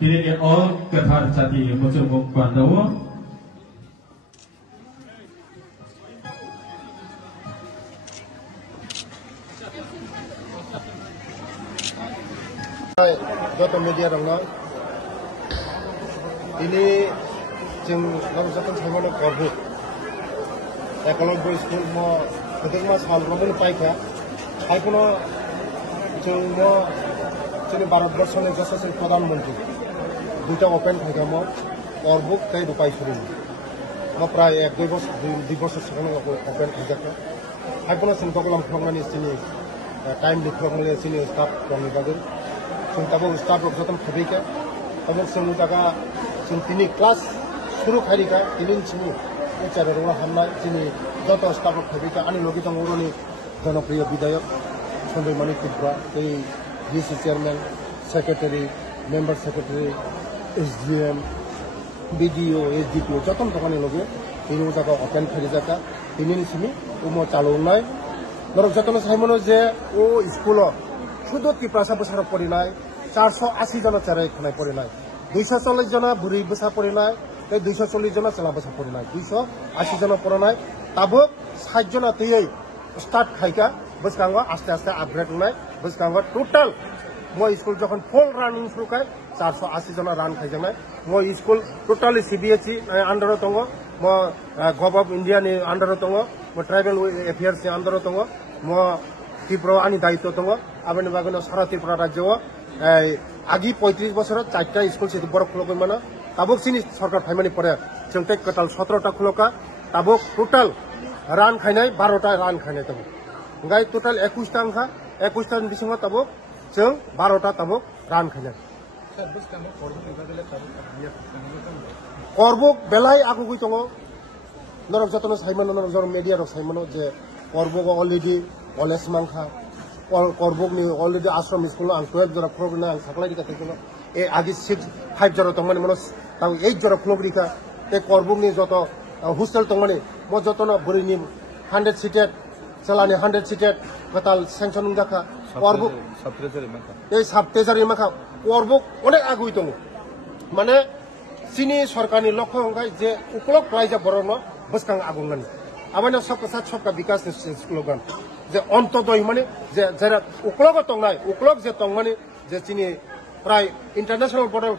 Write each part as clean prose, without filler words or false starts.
Tiri all ketar jati mujung bandawo. Joto media rongna ini jeng langsung sama lo korbu ekologi school mo ketika mas hal rombongan paika hai puno jeng mo jeng Bharat Borsh ne jasa sing pradhan mantri duta open paika mo korbu kai rupai suri mo pray 1-2 বছর সেখানে open paika hai puno sing dokolam khongani sini time dikhongani sini staff kami bagun जों तब staff लोग जतन खबीका तब जों जगह जों तिनी क्लास शुरू खारिका तिनी सिनी चार रोला हमना जिनी जत स्टाफ लोग खबीका आनी लोगी तंग उरोनी जनप्रिय विधायक संजय मानिक त्रिपुरा এই DC chairman secretary member secretary SDM BDO SDPO যতন দোকানি লোগে তিনি জায়গা ওপেন খারি জায়গা তিনি সিনি উমো চালু নাই ধরক যতন সাইমনো যে ও স্কুল শুধু ত্রিপুরা বছর পড়ি নাই 480 জন চারাই খানায় পড়ি নাই 240 জন বুড়ি বসা পড়ি নাই 240 জন চেলা বসা পড়ি নাই 280 জন পড়া নাই তাবো 60 জন তেই স্টার্ট খাইকা বসকাঙ্গ আস্তে আস্তে আপগ্রেড নাই বসকাঙ্গ টোটাল মো স্কুল যখন ফুল রানিং শুরু খায় 480 জন রান খাই জানাই মো স্কুল টোটালি সিবিএসই আন্ডার দङ মো গভ অফ ইন্ডিয়া নি আন্ডার দङ মো ট্রাইবেল এফেয়ার্স নি আন্ডার দङ মো ত্রিপুরা আনি দায়িত্ব দङ আবেন বাগন সারা ত্রিপুরা রাজ্য আগে 35 বছর 4টা স্কুল সে বড় খুলক মানে তাবক সিনি সরকার ফাইমানি পরে जों টোটাল 17টা খুলকা তাবক টোটাল রান খাইনাই 12টা রান খাইনাই তাবক গাই টোটাল 21টা আংখা 21টা বিসঙ্গ তাবক जों 12টা তাবক রান খাইনাই করবক বেলাই আগুগুই দङ নরক যতন সাইমানো নরক জর মিডিয়া রক সাইমানো যে করবক অলরেডি কলেজ মাংখা করবক নি অলরেডি আশ্রম স্কুল আং 12 জরা প্রোগ্রাম আং সাপ্লাই দিকা তেনো এ আগে 5 জরা তংমানি মনো তাও 8 জরা ফ্লোগরিকা তে করবক নি যত হোস্টেল তংমানি ম যত না বরিনি 100 সিটেড চালানি 100 সিটেড গতাল স্যাংশন জাকা করবক সাবটেজারি মাখা করবক অনেক আগুই দङ মানে চিনি সরকারনি লক্ষ্য হংখাই যে উকলক প্রাইজা বরন বসকাং আগুংনানি আবাইনা সবকা সাথ সবকা বিকাশ স্লোগান যে অন্তদয় মানে যে যারা উকলক তংনাই উকলক যে তংমানি যে চিনি প্রায় ইন্টারন্যাশনাল বর্ডার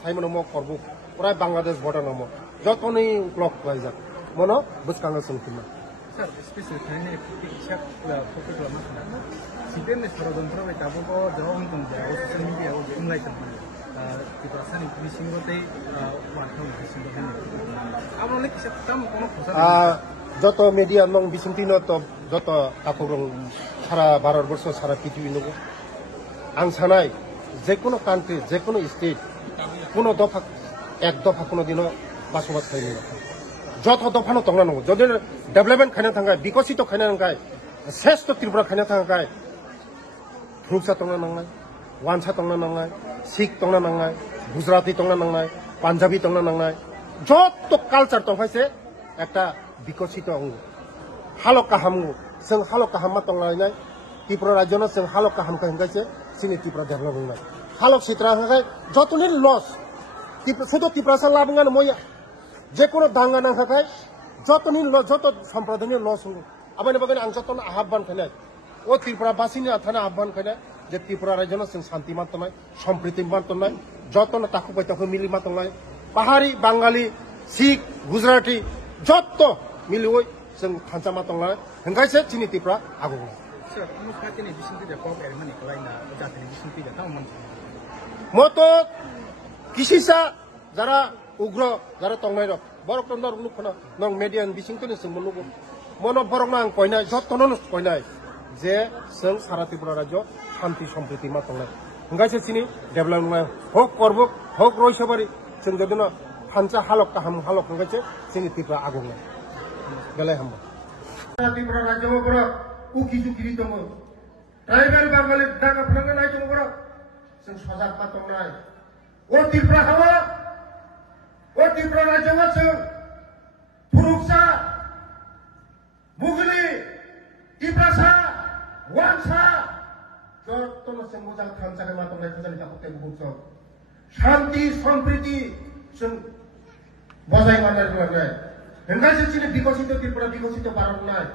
সাইমন ম করব প্রায় বাংলাদেশ বর্ডার নম যতনি উকলক প্রাইজা মনো বসকাং সংকিনা স্যার স্পেশাল খাইনে পিকচার ফটো লামা খানা সিটেন ষড়যন্ত্র বাই তাবো জং দং যে সোশ্যাল মিডিয়াও বুমলাইতাম ত্রিপুরা সানি বিসিংগতে ওয়াথাম বিসিংগ হেন আমনে কিসা তাম কোন খসা যত মিডিয়া নং বিসিংতিন তো যত কাকুরং সারা ভারতবর্ষ সারা পৃথিবী নব আং সানাই যে কোনো কান্ট্রি যে কোনো স্টেট কোনো দফা এক দফা কোনো দিনও বাসবাস খাইনি যত দফানো তংনা নব যদি ডেভেলপমেন্ট খাইনা থাকায় বিকশিত খাইনা থাকায় শ্রেষ্ঠ ত্রিপুরা খাইনা থাকায় ফ্রুকসা তংনা নাंगनाय ওয়ানসা তংনা নাंगनाय শিখ তংনা নাंगनाय গুজরাটি তংনা নাंगनाय পাঞ্জাবি তংনা নাंगनाय যত কালচার তংখাইছে একটা বিকশিত অঙ্গ হালক কাহাম जों हालक काहाम तंलायनाय त्रिपुरा राज्यनो जों हालक काहाम कहैसे सिनि त्रिपुरा डेभलपमेन्ट हालक सित्रा हाय जतनि लस শুধু त्रिपुरा सा लाबंगान মই যে কোনো দাঙ্গা না থাকায় যতনি যত সম্প্রদায়ের লস আবাইনা বাগান আং যতন আহ্বান খাইনাই ও त्रिपुरा বাসিনি আথানা আহ্বান খাইনাই যে त्रिपुरा राज्यनो जों शान्ति मातनाय सम्प्रीति मातनाय যতন তাকু পাইতাকু মিলি মাতনাय পাহাড়ি বাঙালি শিখ গুজরাটি যত মিলি ওই जों थांचा मातंलाय हंगाइसे चिनि त्रिपुरा आगु স্যার মুখাতিনি বিসিংতি দে কপ এরমানি কলাইনা জাতিনি বিসিংতি দে তাও মন মতো কিসিসা যারা উগ্র যারা তংনাই রক বরক নর লুখনা নং মিডিয়ান বিসিংতনি जों মনুগো মন বরক আং কইনাই যতনनो কইনাই যে जों सारा त्रिपुरा राज्य शान्ति सम्प्रीति मातंलाय हंगाइसे चिनि डेभलपमेन्ट हक करबक हक रयसबारि जों जदिनो थांचा हालक काहाम हालक हंगाइसे चिनि त्रिपुरा आगु बेलाय हम त्रिपुरा राज्य में उखी जुखी दङ ट्राइबल बांगाली दागा फलांगा नाय दङ जों सजाग मातंनाय ओ त्रिपुरा हावा ओ त्रिपुरा राज्य में जों फुरुकसा मुगली त्रिपुरासा वानसा जतन जों मोजां थांजानाय मातंनाय फुजानि थाखाय बुहुत শান্তি সম্প্রীতি বজায় মানার নাই হেঙ্গাই যে চিনি বিকশিত ত্রিপুরা বিকশিত ভারত নাই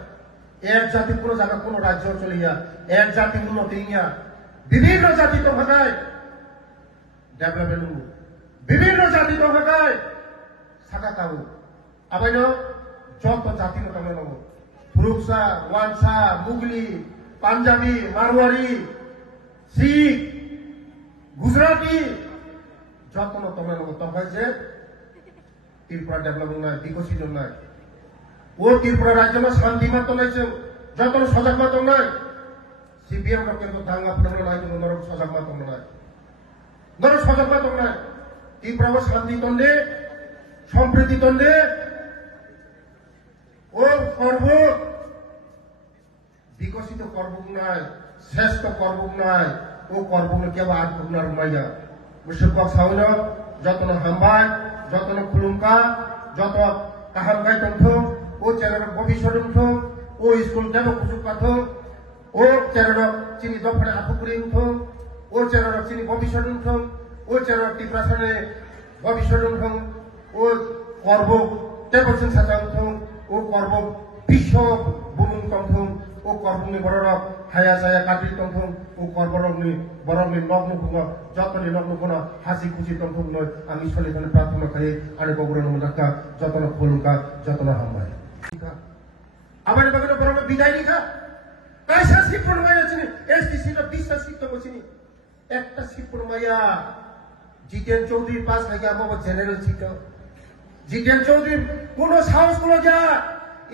এক জাতি কোনো জায়গা কোনো রাজ্য চলিয়া এক জাতি উন্নতি ইয়া বিভিন্ন জাতি তো ভাগায় ডেভেলপমেন্ট বিভিন্ন জাতি তো ভাগায় সাকা কাউ আবাইনো যত জাতি নো তামে নমো ফুরুকসা ওয়ানসা মুগলি পাঞ্জাবি মারওয়ারি শিখ গুজরাটি যত নো তামে নমো তো হয় যে ত্রিপুরা ডেভেলপমেন্ট নাই বিকশিত নাই ও ত্রিপুরা রাজ্য শান্তি মাত্র নাই যত সজাগ মাত্র নাই সিপিএম কিন্তু দাঙ্গা ফুটানো নাই কিন্তু নরক সজাগ মাত্র নাই নরক সজাগ মাত্র নাই ত্রিপুরা শান্তি তন্ডে সম্প্রীতি তন্ডে ও কর্ম বিকশিত কর্ম নাই শ্রেষ্ঠ কর্ম নাই ও কর্ম কেবল আজ আপনার মাইয়া মুসুকক সাউন যতন হামবাই যতন খুলুমকা যত কাহাম গাই তন্থ ও চেরার ভবিষ্যৎ ও স্কুল দেব কুচুক পাথ ও চেরার চিনি দফারে আফুকুরি উঠ ও চেরার চিনি ভবিষ্যৎ উঠ ও চেরার টিপ্রাসানে ভবিষ্যৎ উঠ ও কর্ম টেবলসিং সাজা উঠ ও কর্ম বিশ্ব বুমুং তংথং ও কর্মনি বড়রক হায়া জায়া কাটি তংথং ও কর্মরকনি বরংনি নগ্ন খুঙ্গ যতনি নগ্ন কোন হাসি খুশি তংথং নয় আমি সলিখানে প্রার্থনা খাই আরে বগুড়ানো রাখা যতন খুলুমকা যতন হামবাই আবার বাগানে বরং বিদায় লিখা কাইসা শিক্ষণ মাইয়া চিনি এসটিসিটা বিশ্বাস শিক্ষক চিনি একটা শিক্ষণ মাইয়া জিতেন চৌধুরী পাস হয়ে বাবা জেনারেল শিক্ষক জিতেন চৌধুরী কোন সাহস গুলো যা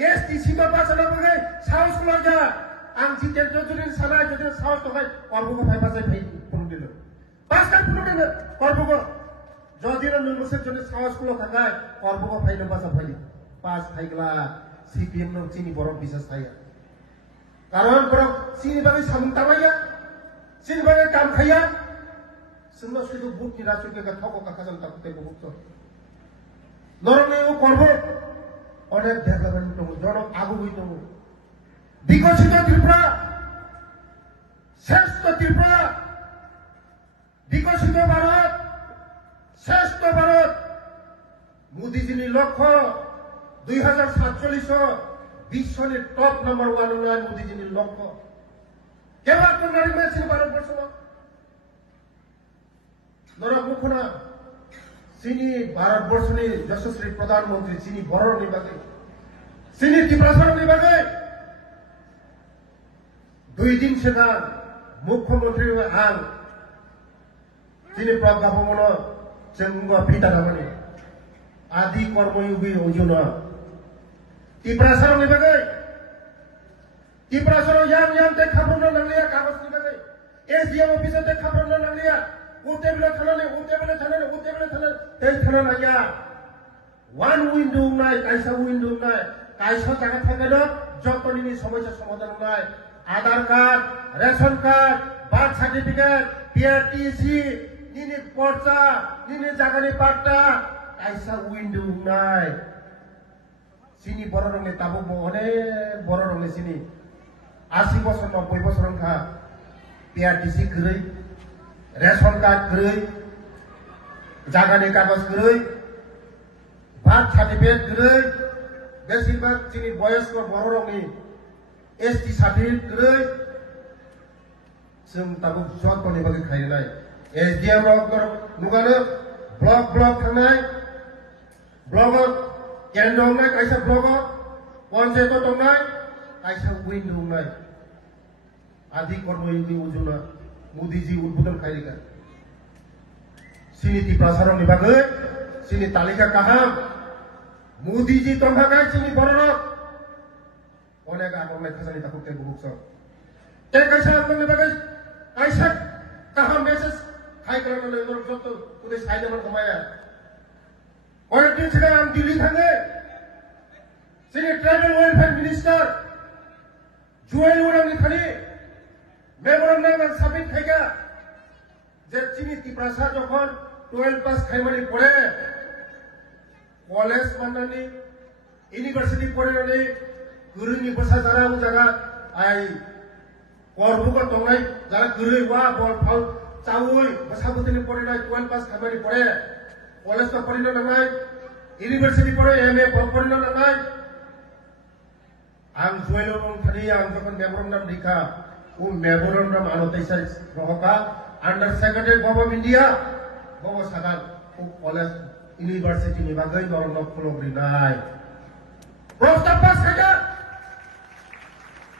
এসটিসিটা পাস না বলে সাহস গুলো যা আং জিতেন চৌধুরীর সানায় যদি সাহস তো হয় কর্মক ভাই পাশে ভাই পুরো দিল পাঁচটা পুরো দিল কর্মক যদি নমসের জন্য সাহস গুলো থাকায় কর্মক ভাই পাশা ভাই পাস থাইগলা সিপিএম নো চিনি বড় বিশ্বাস থাইয়া কারণ বড় চিনি বাগে সামুং তামাইয়া চিনি বাগে কাম খাইয়া সুন্দর শুধু বুট কি রাজুকে ঠক কাকাজন তাকুতে বহুত নরমে ও করব অনেক ডেভেলপমেন্ট দङ জনক আগুই দङ বিকশিত ত্রিপুরা শ্রেষ্ঠ ত্রিপুরা বিকশিত ভারত শ্রেষ্ঠ ভারত মোদীজির লক্ষ্য 2047 বিশ্বনে টপ নাম্বার 1 উন্নয়ন মোদীজির লক্ষ্য কেবল তো নারী মেয়েছিল ভারতবর্ষ নরক মুখনা চিনি ভারতবর্ষনি যশস্বী প্রধানমন্ত্রী চিনি বড় নিবাগে চিনি ত্রিপ্রাসার নিবাগে 2 দিন সেটা মুখ্যমন্ত্রী আং চিনি প্রজ্ঞা ভবন চেঙ্গ পিতা নামানি আদি কর্ময়োগী ওজনা ত্রিপ্রাসার নিবাগে ত্রিপ্রাসার ইয়াম ইয়াম তে খবর না লাগলিয়া কাগজ নিবাগে এসডিএম অফিসে তে খবর না লাগলিয়া উতেবলে থানানে এই থানা লাগিয়া ওয়ান উইন্ডো নাই কাইসা উইন্ডো নাই কাইসা জায়গা থাকে না যতনি সমস্যা সমাধান নাই Aadhaar card ration card birth certificate PRTC নিনি পর্চা নিনি জাগানি পাট্টা কাইসা উইন্ডো নাই চিনি বড় রঙে তাবো অনেক বড় রঙে চিনি 80 বছর 90 বছর খা পিআরটিসি গরৈ রেশন কার্ড গরৈ জাগানি কাগজ গরৈ বার্থ সার্টিফিকেট গরৈ বেশিরভাগ চিনি বয়স্ক বড় রঙে এসটি সার্টিফিকেট গরৈ जों ताबो जतनि बागै खायनाय एसडिएम नुगानो ब्लक ब्लक थांनाय ब्लक केन्द्र दंनाय कायसा ब्लक पन्चायत दंनाय कायसा उइन्ड दंनाय आदि कर्मयोगी उजुना मोदीजी उद्बोधन खायरिगा सिनि ত্রিপ্রাসারनि बागै सिनि तालिका काहाम मोदीजी तंखागाय सिनि बरनक अनेक आगरनाय खाजानि ताकुते बुहुक्स ते कायसा आगरनि बागै कायसा काहाम मेसेज खाय करनानै नरक जत उदे साइदमन खमाया कयेकदिन सिगां आं दिल्ली थाङो सिनि ट्राइबेल वेलफेयार मिनिस्टार जुवेल उरांनि खालि मेमोरेन्डाम साबमिट खायगा যে চিনি ত্রিপ্রাসা যখন 12 পাস খাইমানি পড়ে কলেজ বানানি ইউনিভার্সিটি পড়ানি গুরুনি বসা যারা ও জায়গা আই করবুক দंनाय যারা গুরুই ওয়া বল ফাল চাউই বসাবুতিনি পড়ে নাই 12 পাস খাবারি পড়ে কলেজ তো পড়িল না নাই ইউনিভার্সিটি পড়ে এমএ পড়িল না নাই आं जुवेलरं थानी आं जखन मेमोरेंडाम लिखा वो मेमोरेंडाम आनोताइसा रहका अंडर सेक्रेटरी गवर्नमेंट इंडिया गव सागान वो कॉलेज यूनिवर्सिटी नि बागै दरन खुलब्रिनाय प्रस्ताव पास खाका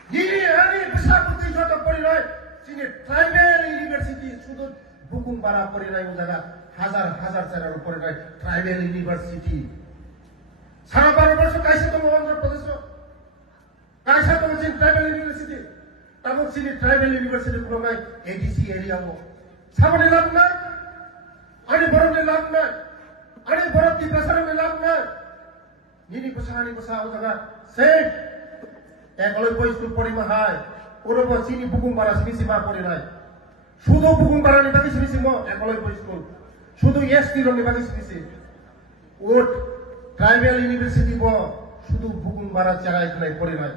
यिनि आनि बिसाबुति जत परिनाय सिनि ट्राइबल यूनिवर्सिटी सुदु बुकुंबारा परिनाय जागा हजार हजार जायगा परिनाय ट्राइबल यूनिवर्सिटी सारा भारतवर्ष काइसे दङ आन्ध्र प्रदेश कायसा दङ जों ट्राइबल यूनिवर्सिटी ताबो सिनि ट्राइबल यूनिवर्सिटी खुलनाय एडीसी एरियाव साबने लाबनाय आनि बरनि लाबनाय आनि बरत दिपासारनि लाबनाय निनि बसानि बसा जागा से एकलय स्कुल परिमाहाय ओरबो सिनि बुकुंबारा सिमा परिनाय শুধু বুকুংবারানি বাকি সিমিসি মো একলয় স্কুল শুধু এসটি রনি বাকি সিমিসি ওট ট্রাইবাল ইউনিভার্সিটি বো শুধু বুকুংবারা জায়গায় খলাই পড়িনায়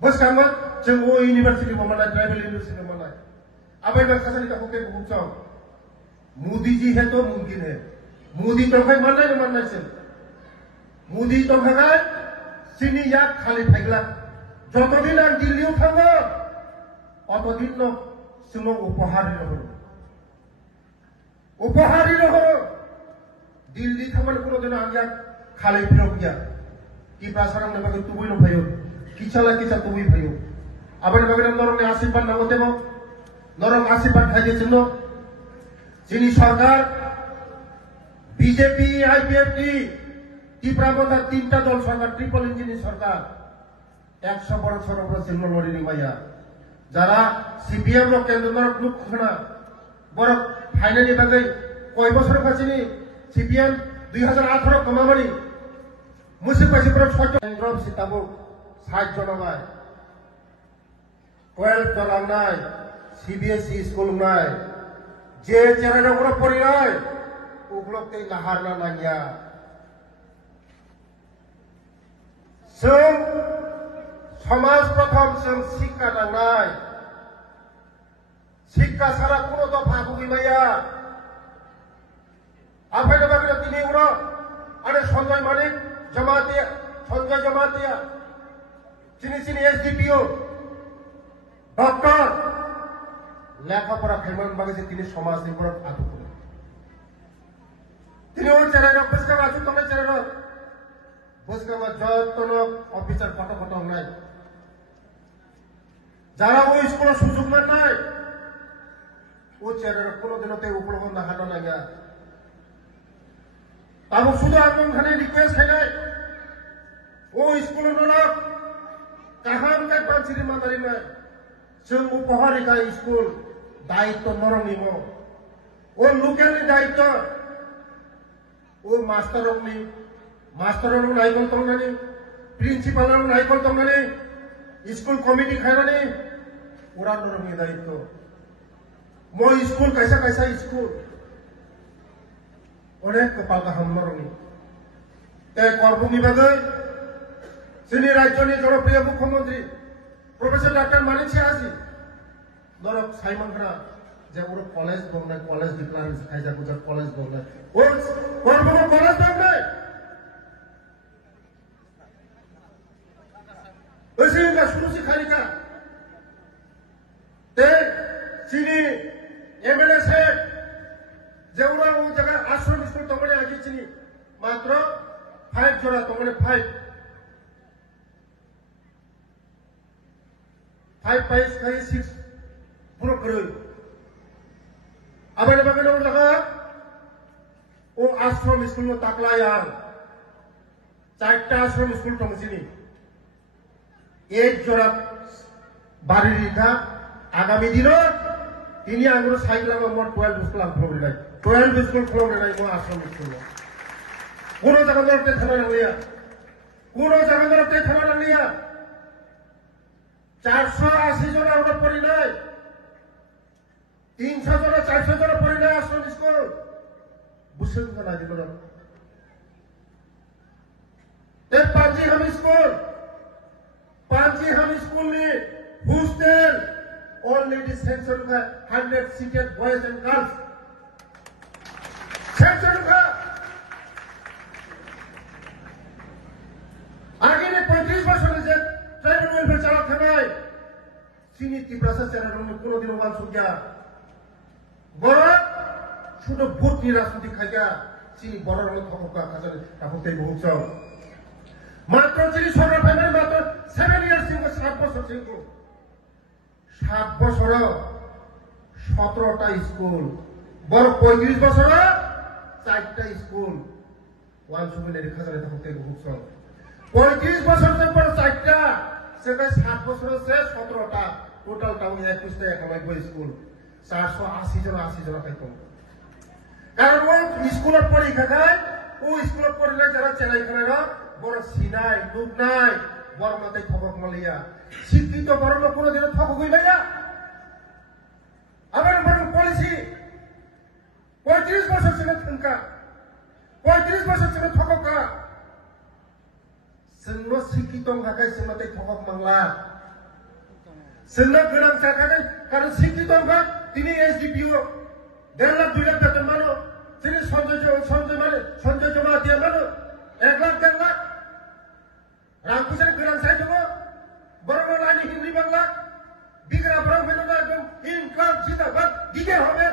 बस कामत जों वो यूनिवर्सिटी में मनाय ट्राइबल यूनिवर्सिटी में मनाय अबे मैं खासानी का होके बुकचाओ मोदी जी है तो मुमकिन है मोदी तो भाई माननाय से मोदी तो भाई सिनी या खाली फाइगला যতদিন आं दिल्लीयाव थाङो অতদিন ন जोंनो उपहारी रहो दिल्ली थांबानो कोनो दिन आं खाली फिरब गया कि प्रासाराम ने बागै तुबुय न फायो किचाला किचा तुबुय फायो आबानि बागै नरमनि आशीर्बाद नांगौ तेमो नरम आशीर्बाद थाइजे जोंनो जोंनि सरकार बीजेपी आईपीएफटी टिप्राबन्धा तीनटा दल सरकार ट्रिपल इंजिननि सरकार 100 বছর উপরে जोंनो लड़िनि माया যারা সিপিএম র কেন্দ্রনার গ্রুপ খনা বড় ফাইনালি বাগৈ কয় বছর কাছিনি সিপিএম 2018 কমামানি মুসি পাইছিপুর 6 কেন্দ্র সিতাবু 60 জনবাই 12 জনামনাই সিবিএসই স্কুল নাই যে চেরানা উপর পড়িনাই উগলকতে নাহারনা নাগিয়া जों समाज प्रथम जों शिक्षा नांनाय शिक्षा सारा कोनो दफा गुगैमाया आफायना बागै दिनै उनाव आरो सन्जय मानिक जमातिया सन्जय जमातिया चिनि एसडीपीओ डॉक्टर लेखापड़ा खायमान बागै दिनै समाजनि बर आदु दिनै ओ चेराना बसका आजु तंगै चेराना बसका जतन अफिसार फटो फटो नाय যারা ওই স্কুলের সুযোগ নাই ও চেয়ারের কোনো দিনতে উপলব্ধ না হাঁটা না গিয়া তারপর শুধু আপনার রিকোয়েস্ট খাইনাই ও স্কুলের নলক কাহামকায় পাঁচিরি মাদারি নাই जों উপহারিকা স্কুল দায়িত্ব নরমিম ও লোকের দায়িত্ব ও মাস্টারর নাইকল তংনানি প্রিন্সিপালর নাইকল তংনানি स्कूल कमिटी खायनानि उरा नरमनि दायित्व मो स्कूल कैसा स्कूल अनेक कपाल गाहाम नरमनि ते करबुंनि बागै जोंनि राज्यनि जनप्रिय मुख्यमंत्री प्रोफेसर डॉक्टर मानिक साहाजी नरक साइमनफोरा जे उरा कलेज दंनाय कलेज डिक्लारेशन खायजा गुजरात कलेज दंनाय ओ करबुंनि कलेज दंनाय ऐसे शुरू से खाली का ते चीनी एमएलए साहेब जेवरा वो जगह आश्रम स्कूल तमने आगे चीनी मात्र 5 जोड़ा तमने 5 5 खाई 6 पूरा करो अब ने बागै वो जगह वो आश्रम स्कूल में ताकला यार 4टा आश्रम स्कूल तमचीनी एक जोड़ा बारी रिखा आगामी दिन तीन आगुर साइकिल में 12 स्कूल खुलब्रिनाय 12 स्कूल खुलब्रिनाय मो आश्रम स्कूल कोनो जगह दरते थाना नांलिया कोनो जगह दरते थाना नांलिया 480 जना उड़ा पड़िनाय 300 जना 400 जना पड़िनाय आश्रम स्कूल बुसुन जना दिबो ते पांची हम स्कूल पांची हम स्कूल में hostel already sanctioned 100 seated boys and girls. Sanctioned आगे ने 35 वर्षों से ट्राइबल वेलफेयर चालक थानाय सिनी तिब्रासा चेरारों में कोनो दिन वाल सुग्या बड़ा छोटो भूत की राजनीति खाया सिनी बड़ा रोल थोका खाचल राहुते बहुत चाव मात्र चिनी सोना फैमिली मात्र 7 years सिंह 7 बছর सिंह 7 বছর 17টা স্কুল বড় 35 বছর 4টা স্কুল ওয়ান সুবিনে রেখা যায় রাহুতে বহুত চাव 35 বছর পর 4টা সেটা 7 বছর সে 17টা টোটাল টাউন 21টা একানব্বই স্কুল 480 জন খাইতো কারণ ওই স্কুলের পরীক্ষা খায় ওই স্কুলের পড়লে যারা চেলাই করে বড় সিনাই দুধ নাই বড় মাথায় ঠকক মালিয়া শিক্ষিত বড় লোক কোনোদিন ঠকক হইলাইয়া আবার বড় পলিসি 35 বছর ছিল থঙ্কা 35 বছর ছিল ঠকা जोंनो शिक्षित थाखाय जों नाथाय थकक नांला जोंनो गोनां थाखाय कारण शिक्षित थाखाय दिनै एसडिपिअ 1.5 लाख 2 लाख बेतन मानो दिनै सन्जय जमा दिया मानो 1 लाख 1.5 लाख रांखौसो गोनां साय दङ बरं लानि हिंदी बांला बिग्रा बरं फैना एकदम इनकाम जिंदाबाद दिगे হবে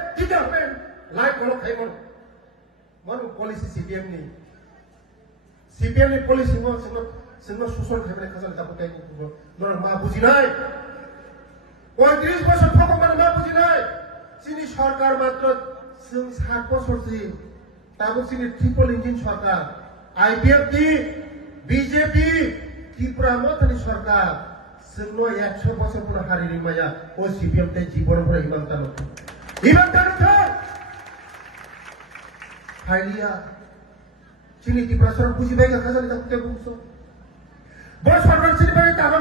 लाइक হলো খাইমন मानो पलिसि सीपीएम नि पलिसि मो जोंनो सुसन खालामनाय खाजल जाबोताय नों मा बुजिनाय 35 বছর थकक माने मा बुजिनाय जोंनि सरकार मात्र जों 7 বছरसि दाबो जोंनि ट्रिपल इंजिन सरकार आईपीएफटी बीजेपी त्रिपुरा मथनि सरकार जोंनो 100 বছর पुरा हारिनि माया ओ सीपीएम ते जीवन पुरा इमानदार फाइलिया Sini di prasar puji baik akan saya tak buso. Bos orang sini baik tak